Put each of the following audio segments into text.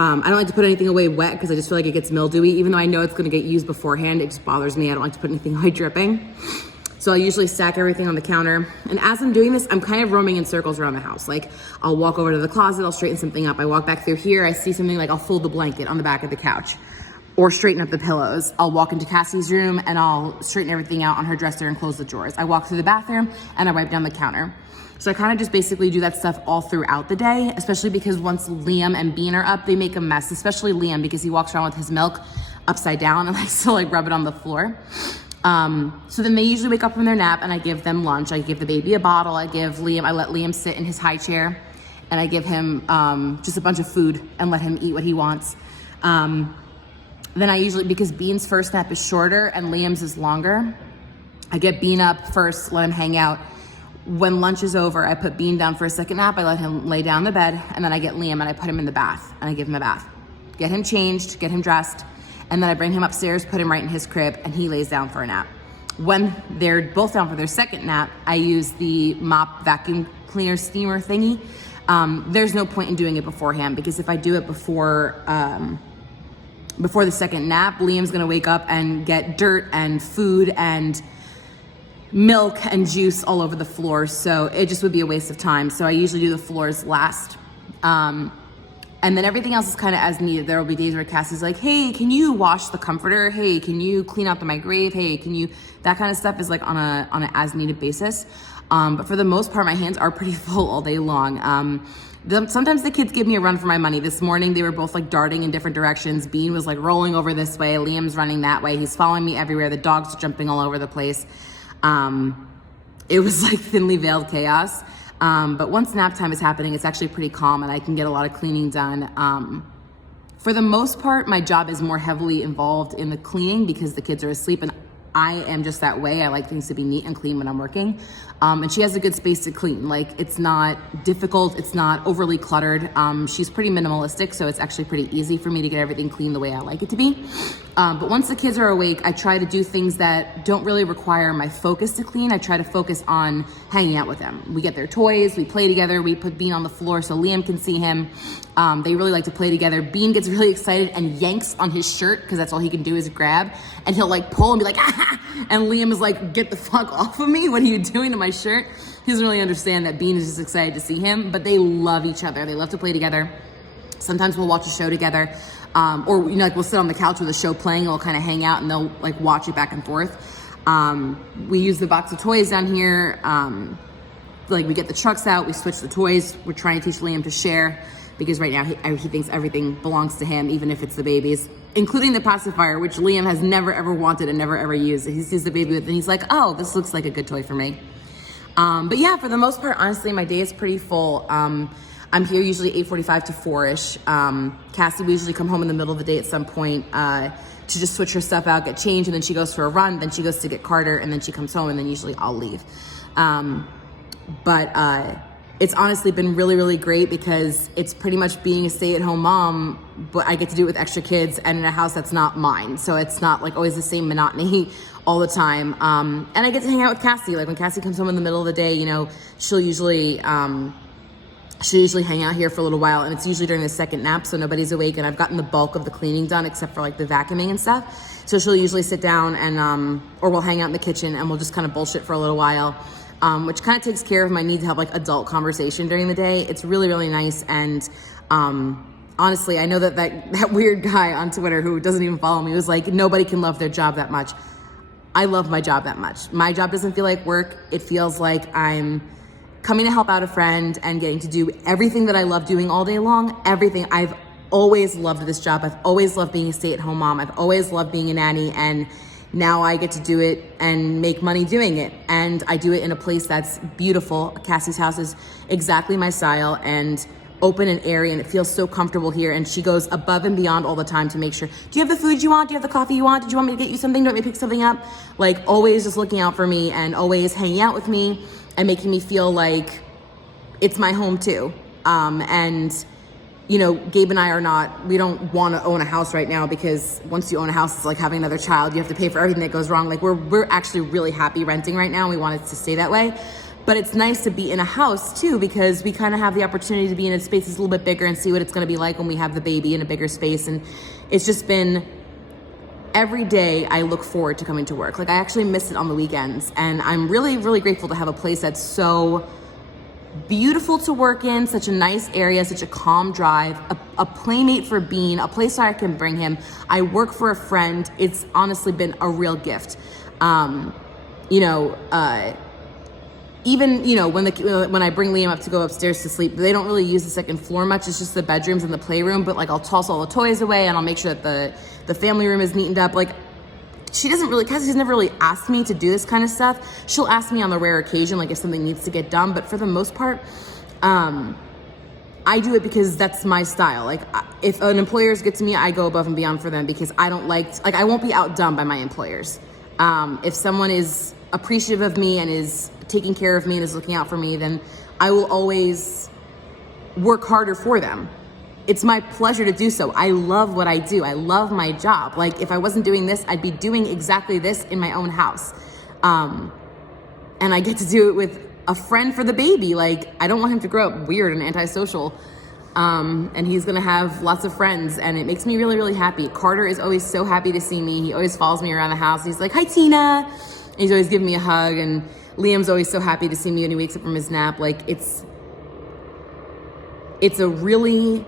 I don't like to put anything away wet because I just feel like it gets mildewy. Even though I know it's gonna get used beforehand, it just bothers me. I don't like to put anything away dripping. So I usually stack everything on the counter. And as I'm doing this, I'm kind of roaming in circles around the house. Like I'll walk over to the closet, I'll straighten something up. I walk back through here, I see something, like I'll fold the blanket on the back of the couch or straighten up the pillows. I'll walk into Cassie's room and I'll straighten everything out on her dresser and close the drawers. I walk through the bathroom and I wipe down the counter. So I kind of just basically do that stuff all throughout the day, especially because once Liam and Bean are up, they make a mess, especially Liam, because he walks around with his milk upside down and likes to like rub it on the floor. So then they usually wake up from their nap and I give them lunch. I give the baby a bottle. I let Liam sit in his high chair and I give him just a bunch of food and let him eat what he wants. Then I usually, because Bean's first nap is shorter and Liam's is longer, I get Bean up first, let him hang out. When lunch is over, I put Bean down for a second nap. I let him lay down in the bed, and then I get Liam and I put him in the bath and I give him a bath. Get him changed, get him dressed, and then I bring him upstairs, put him right in his crib, and he lays down for a nap. When they're both down for their second nap, I use the mop vacuum cleaner steamer thingy. There's no point in doing it beforehand, because if I do it before the second nap, Liam's gonna wake up and get dirt and food and milk and juice all over the floor, so it just would be a waste of time. So I usually do the floors last. And then everything else is kind of as needed. There will be days where Cassie's like, hey, can you wash the comforter? Hey, can you clean out the microwave? Hey, can you, that kind of stuff is like on a as needed basis. But for the most part, my hands are pretty full all day long. Sometimes the kids give me a run for my money. This morning, they were both like darting in different directions. Bean was like rolling over this way. Liam's running that way. He's following me everywhere. The dogs are jumping all over the place. It was like thinly veiled chaos. But once nap time is happening, it's actually pretty calm and I can get a lot of cleaning done. For the most part, my job is more heavily involved in the cleaning because the kids are asleep, and I am just that way. I like things to be neat and clean when I'm working. And she has a good space to clean. Like, it's not difficult, it's not overly cluttered. She's pretty minimalistic, so it's actually pretty easy for me to get everything clean the way I like it to be. But once the kids are awake, I try to do things that don't really require my focus to clean. I try to focus on hanging out with them. We get their toys, we play together, we put Bean on the floor so Liam can see him. They really like to play together. Bean gets really excited and yanks on his shirt because that's all he can do is grab. And he'll like pull and be like, ah! And Liam is like, get the fuck off of me. What are you doing to my shirt? He doesn't really understand that Bean is just excited to see him, but they love each other. They love to play together. Sometimes we'll watch a show together. Or, you know, like we'll sit on the couch with a show playing and we'll kind of hang out and they'll like watch it back and forth. We use the box of toys down here. Like we get the trucks out, we switch the toys. We're trying to teach Liam to share because right now he thinks everything belongs to him, even if it's the baby's, including the pacifier, which Liam has never ever wanted and never ever used. He sees the baby with it and he's like, oh, this looks like a good toy for me. But yeah, for the most part, honestly, my day is pretty full. I'm here usually 8:45 to 4-ish. Cassie, we usually come home in the middle of the day at some point to just switch her stuff out, get changed, and then she goes for a run, then she goes to get Carter, and then she comes home, and then usually I'll leave. But it's honestly been really, really great because it's pretty much being a stay-at-home mom, but I get to do it with extra kids and in a house that's not mine. So it's not like always the same monotony all the time. And I get to hang out with Cassie. Like when Cassie comes home in the middle of the day, you know, she'll usually hang out here for a little while, and it's usually during the second nap, so nobody's awake, and I've gotten the bulk of the cleaning done except for like the vacuuming and stuff. So she'll usually sit down and, or we'll hang out in the kitchen and we'll just kind of bullshit for a little while, which kind of takes care of my need to have like adult conversation during the day. It's really, really nice. And honestly, I know that weird guy on Twitter who doesn't even follow me was like, nobody can love their job that much. I love my job that much. My job doesn't feel like work. It feels like I'm coming to help out a friend and getting to do everything that I love doing all day long. Everything. I've always loved this job. I've always loved being a stay-at-home mom. I've always loved being a nanny, and now I get to do it and make money doing it. And I do it in a place that's beautiful. Cassie's house is exactly my style and open and airy, and it feels so comfortable here. And she goes above and beyond all the time to make sure, do you have the food you want? Do you have the coffee you want? Did you want me to get you something? Do you want me to pick something up? Like always just looking out for me and always hanging out with me and making me feel like it's my home too. And you know, Gabe and I we don't want to own a house right now because once you own a house, it's like having another child. You have to pay for everything that goes wrong. Like we're actually really happy renting right now. We want it to stay that way. But it's nice to be in a house too, because we kind of have the opportunity to be in a space that's a little bit bigger and see what it's going to be like when we have the baby in a bigger space. And it's just been, every day I look forward to coming to work. Like I actually miss it on the weekends, and I'm really, really grateful to have a place that's so beautiful to work in, such a nice area, such a calm drive, a playmate for Bean, a place where I can bring him. I work for a friend. It's honestly been a real gift. Even, when I bring Liam up to go upstairs to sleep, they don't really use the second floor much. It's just the bedrooms and the playroom, but like I'll toss all the toys away and I'll make sure that the family room is neatened up. Like Cassie's never really asked me to do this kind of stuff. She'll ask me on the rare occasion, like if something needs to get done, but for the most part, I do it because that's my style. Like if an employer is good to me, I go above and beyond for them because I don't like I won't be outdone by my employers. If someone is appreciative of me and is taking care of me and is looking out for me, then I will always work harder for them. It's my pleasure to do so. I love what I do. I love my job. Like if I wasn't doing this, I'd be doing exactly this in my own house. And I get to do it with a friend for the baby. Like I don't want him to grow up weird and antisocial. And he's gonna have lots of friends, and it makes me really, really happy. Carter is always so happy to see me. He always follows me around the house. He's like, "Hi, Tina." And he's always giving me a hug, and Liam's always so happy to see me when he wakes up from his nap. Like it's a really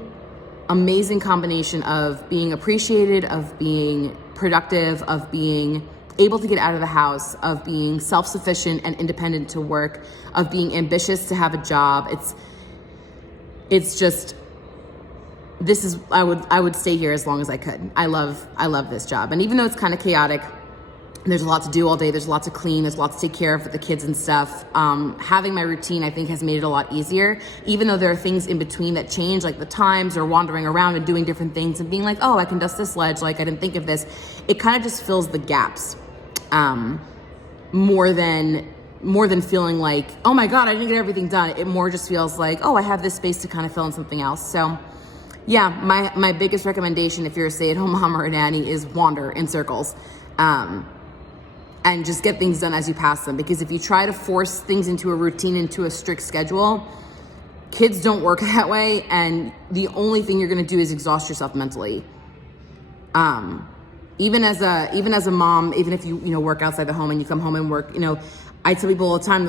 amazing combination of being appreciated, of being productive, of being able to get out of the house, of being self-sufficient and independent to work, of being ambitious to have a job. It's just, I would stay here as long as I could. I love this job. And even though it's kind of chaotic, there's a lot to do all day, there's a lot to clean, there's a lot to take care of with the kids and stuff. Having my routine, I think, has made it a lot easier. Even though there are things in between that change, like the times or wandering around and doing different things and being like, oh, I can dust this ledge, like I didn't think of this. It kind of just fills the gaps more than feeling like, oh my God, I didn't get everything done. It more just feels like, oh, I have this space to kind of fill in something else. So yeah, my biggest recommendation if you're a stay-at-home mom or a nanny is wander in circles. And just get things done as you pass them. Because if you try to force things into a routine, into a strict schedule, kids don't work that way. And the only thing you're gonna do is exhaust yourself mentally. Even as a mom, even if you work outside the home and you come home and work, I tell people all the time,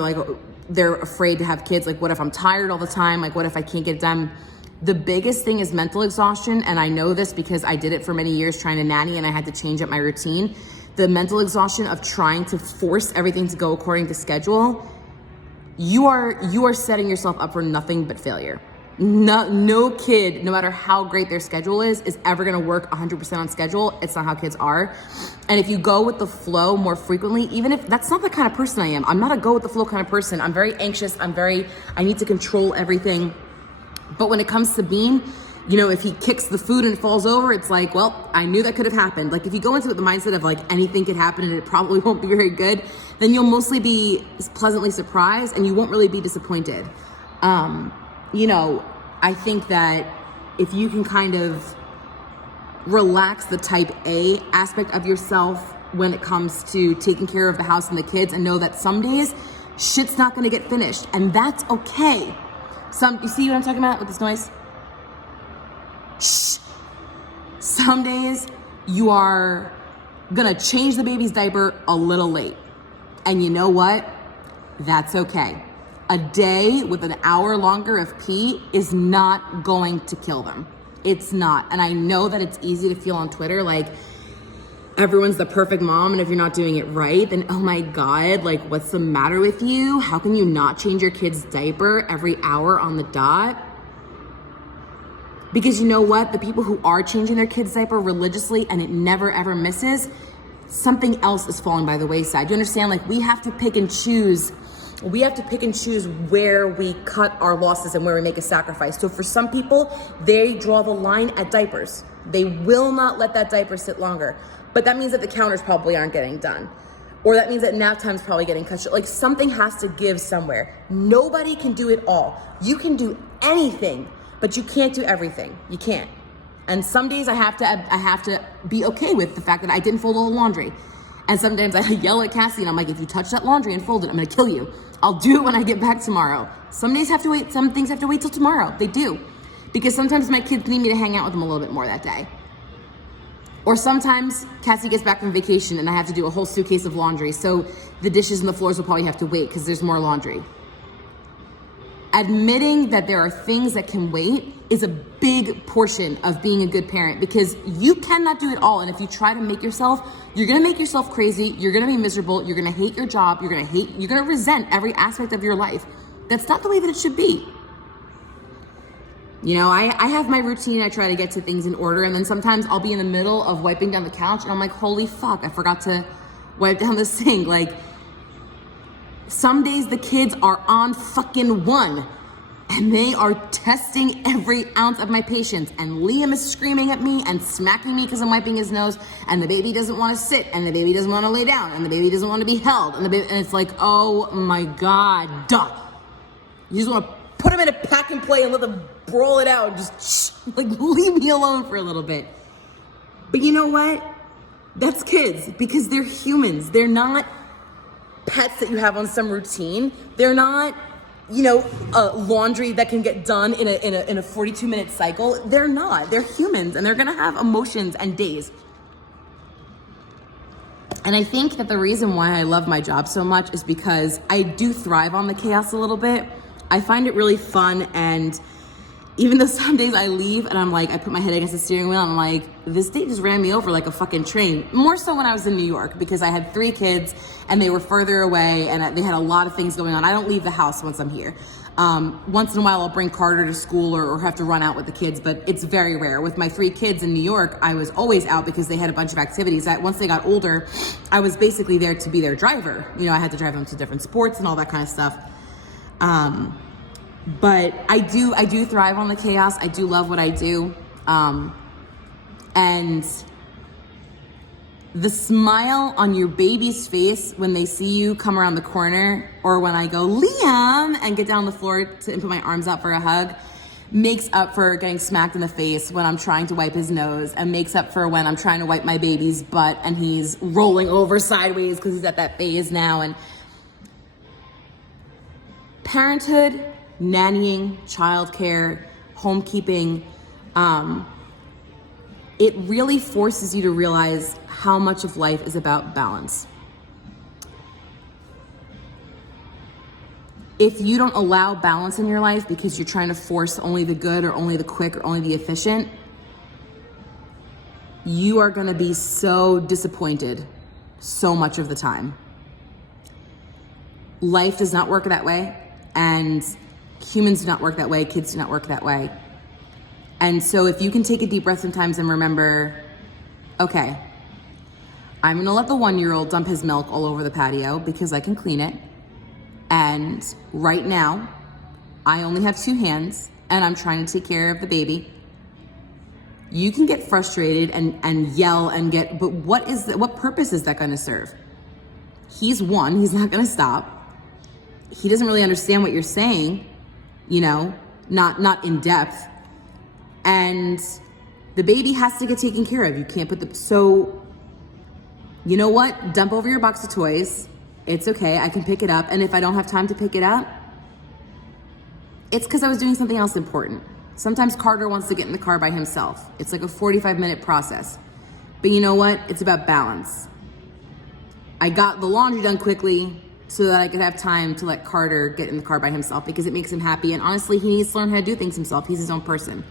they're afraid to have kids. Like, what if I'm tired all the time? Like, what if I can't get it done? The biggest thing is mental exhaustion. And I know this because I did it for many years trying to nanny, and I had to change up my routine. The mental exhaustion of trying to force everything to go according to schedule, you are setting yourself up for nothing but failure. No kid, no matter how great their schedule is ever gonna work 100% on schedule. It's not how kids are. And if you go with the flow more frequently, even if that's not the kind of person I am, I'm not a go with the flow kind of person. I'm very anxious. I need to control everything. But when it comes to Bean, if he kicks the food and it falls over, it's like, well, I knew that could have happened. Like if you go into it with the mindset of like anything could happen and it probably won't be very good, then you'll mostly be pleasantly surprised and you won't really be disappointed. I think that if you can kind of relax the type A aspect of yourself when it comes to taking care of the house and the kids, and know that some days shit's not gonna get finished, and that's okay. You see what I'm talking about with this noise? Shh. Some days you are gonna change the baby's diaper a little late. And you know what? That's okay. A day with an hour longer of pee is not going to kill them. It's not. And I know that it's easy to feel on Twitter like everyone's the perfect mom, and if you're not doing it right, then oh my God, like what's the matter with you? How can you not change your kid's diaper every hour on the dot? Because you know what? The people who are changing their kids' diaper religiously and it never ever misses, something else is falling by the wayside. You understand? Like we have to pick and choose. We have to pick and choose where we cut our losses and where we make a sacrifice. So for some people, they draw the line at diapers. They will not let that diaper sit longer. But that means that the counters probably aren't getting done. Or that means that nap time's probably getting cut short. Like something has to give somewhere. Nobody can do it all. You can do anything, but you can't do everything. You can't. And some days I have to be okay with the fact that I didn't fold all the laundry. And sometimes I yell at Cassie and I'm like, if you touch that laundry and fold it, I'm gonna kill you. I'll do it when I get back tomorrow. Some days have to wait, some things have to wait till tomorrow. They do. Because sometimes my kids need me to hang out with them a little bit more that day. Or sometimes Cassie gets back from vacation and I have to do a whole suitcase of laundry. So the dishes and the floors will probably have to wait because there's more laundry. Admitting that there are things that can wait is a big portion of being a good parent, because you cannot do it all. And if you try to make yourself, you're gonna make yourself crazy. You're gonna be miserable. You're gonna hate your job. You're gonna resent every aspect of your life. That's not the way that it should be. You know, I have my routine. I try to get to things in order. And then sometimes I'll be in the middle of wiping down the couch and I'm like, holy fuck, I forgot to wipe down the sink. Like, some days the kids are on fucking one and they are testing every ounce of my patience. And Liam is screaming at me and smacking me because I'm wiping his nose, and the baby doesn't want to sit, and the baby doesn't want to lay down, and the baby doesn't want to be held, and it's like, oh my God, duh. You just want to put him in a pack and play and let them brawl it out. Just like, leave me alone for a little bit. But you know what? That's kids, because they're humans. They're not pets that you have on some routine. They're not, you know, laundry that can get done in a 42-minute cycle. They're not. They're humans, and they're gonna have emotions and days. And I think that the reason why I love my job so much is because I do thrive on the chaos a little bit. I find it really fun, and even though some days I leave and I'm like, I put my head against the steering wheel and I'm like, this day just ran me over like a fucking train. More so when I was in New York, because I had 3 kids and they were further away and they had a lot of things going on. I don't leave the house once I'm here. Once in a while I'll bring Carter to school or have to run out with the kids, but it's very rare. With my 3 kids in New York, I was always out because they had a bunch of activities. Once they got older, I was basically there to be their driver. You know, I had to drive them to different sports and all that kind of stuff. But I do thrive on the chaos. I do love what I do. And the smile on your baby's face when they see you come around the corner, or when I go, Liam, and get down on the floor and put my arms out for a hug, makes up for getting smacked in the face when I'm trying to wipe his nose, and makes up for when I'm trying to wipe my baby's butt and he's rolling over sideways because he's at that phase now. And parenthood, nannying, childcare, homekeeping, it really forces you to realize how much of life is about balance. If you don't allow balance in your life because you're trying to force only the good or only the quick or only the efficient, you are gonna be so disappointed so much of the time. Life does not work that way, and humans do not work that way, kids do not work that way. And so if you can take a deep breath sometimes and remember, okay, I'm gonna let the 1-year-old dump his milk all over the patio because I can clean it. And right now, I only have 2 hands and I'm trying to take care of the baby. You can get frustrated and yell and but what purpose is that gonna serve? He's 1, he's not gonna stop. He doesn't really understand what you're saying, you know, not in depth. And the baby has to get taken care of. You can't put so, you know what? Dump over your box of toys. It's okay, I can pick it up. And if I don't have time to pick it up, it's because I was doing something else important. Sometimes Carter wants to get in the car by himself. It's like a 45-minute process. But you know what? It's about balance. I got the laundry done quickly so that I could have time to let Carter get in the car by himself, because it makes him happy. And honestly, he needs to learn how to do things himself. He's his own person.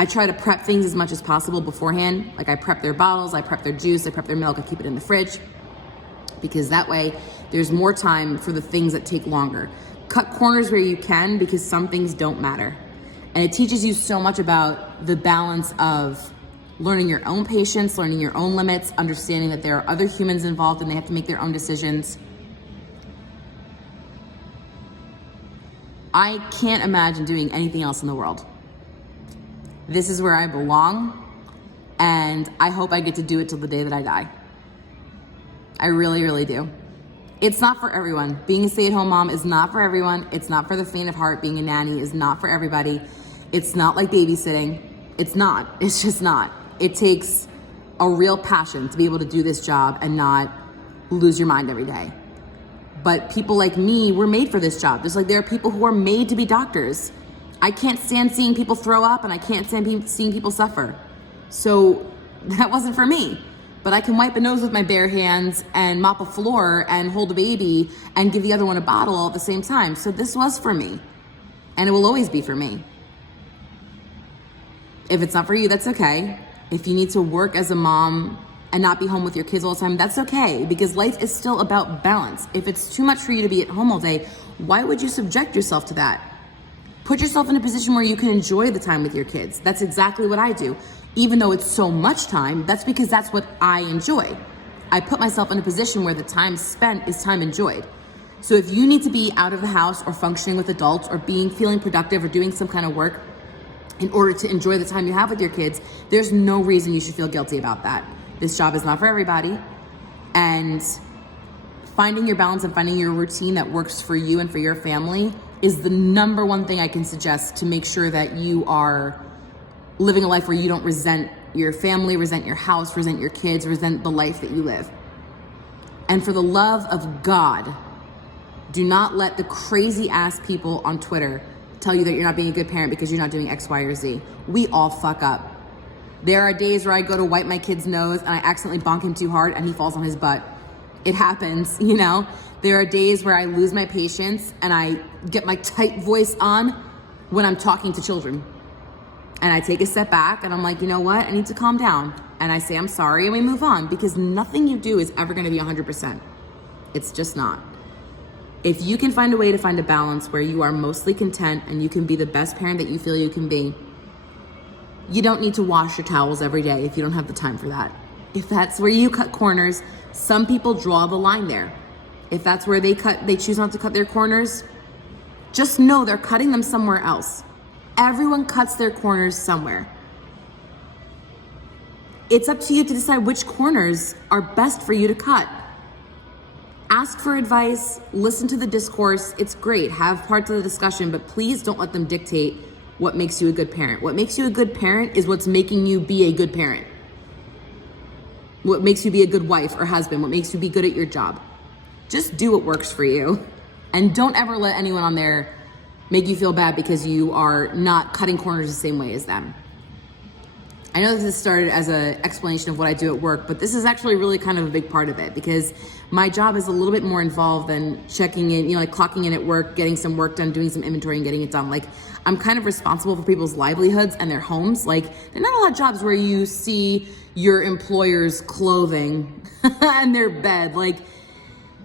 I try to prep things as much as possible beforehand. Like, I prep their bottles, I prep their juice, I prep their milk, I keep it in the fridge, because that way there's more time for the things that take longer. Cut corners where you can, because some things don't matter. And it teaches you so much about the balance of learning your own patience, learning your own limits, understanding that there are other humans involved and they have to make their own decisions. I can't imagine doing anything else in the world. This is where I belong, and I hope I get to do it till the day that I die. I really, really do. It's not for everyone. Being a stay-at-home mom is not for everyone. It's not for the faint of heart. Being a nanny is not for everybody. It's not like babysitting. It's not. It's just not. It takes a real passion to be able to do this job and not lose your mind every day. But people like me, we're made for this job. Just like there are people who are made to be doctors. I can't stand seeing people throw up, and I can't stand seeing people suffer. So that wasn't for me. But I can wipe a nose with my bare hands and mop a floor and hold a baby and give the other one a bottle all at the same time. So this was for me, and it will always be for me. If it's not for you, that's okay. If you need to work as a mom and not be home with your kids all the time, that's okay, because life is still about balance. If it's too much for you to be at home all day, why would you subject yourself to that? Put yourself in a position where you can enjoy the time with your kids. That's exactly what I do. Even though it's so much time, that's because that's what I enjoy. I put myself in a position where the time spent is time enjoyed. So if you need to be out of the house or functioning with adults or feeling productive or doing some kind of work in order to enjoy the time you have with your kids, there's no reason you should feel guilty about that. This job is not for everybody. And finding your balance and finding your routine that works for you and for your family is the number one thing I can suggest to make sure that you are living a life where you don't resent your family, resent your house, resent your kids, resent the life that you live. And for the love of God, do not let the crazy ass people on Twitter tell you that you're not being a good parent because you're not doing X, Y, or Z. We all fuck up. There are days where I go to wipe my kid's nose and I accidentally bonk him too hard and he falls on his butt. It happens, you know? There are days where I lose my patience and I get my tight voice on when I'm talking to children. And I take a step back and I'm like, you know what? I need to calm down. And I say, I'm sorry, and we move on, because nothing you do is ever gonna be 100%. It's just not. If you can find a way to find a balance where you are mostly content and you can be the best parent that you feel you can be, you don't need to wash your towels every day if you don't have the time for that. If that's where you cut corners, some people draw the line there. If that's where they choose not to cut their corners, just know they're cutting them somewhere else. Everyone cuts their corners somewhere. It's up to you to decide which corners are best for you to cut. Ask for advice, listen to the discourse. It's great, have parts of the discussion, but please don't let them dictate what makes you a good parent. What makes you a good parent is what's making you be a good parent. What makes you be a good wife or husband, what makes you be good at your job. Just do what works for you. And don't ever let anyone on there make you feel bad because you are not cutting corners the same way as them. I know this started as an explanation of what I do at work, but this is actually really kind of a big part of it, because my job is a little bit more involved than checking in, like clocking in at work, getting some work done, doing some inventory and getting it done. Like, I'm kind of responsible for people's livelihoods and their homes. Like, there are not a lot of jobs where you see your employer's clothing and their bed. Like,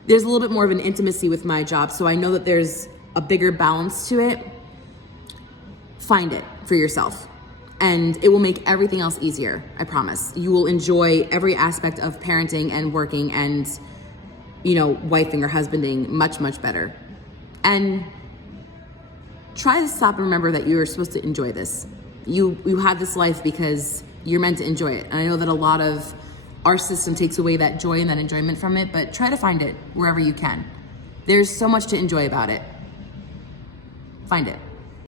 there's a little bit more of an intimacy with my job, so I know that there's a bigger balance to it. Find it for yourself, and it will make everything else easier. I promise. You will enjoy every aspect of parenting and working and, wifing or husbanding much, much better. And try to stop and remember that you're supposed to enjoy this. You have this life because you're meant to enjoy it. And I know that a lot of our system takes away that joy and that enjoyment from it, but try to find it wherever you can. There's so much to enjoy about it. Find it.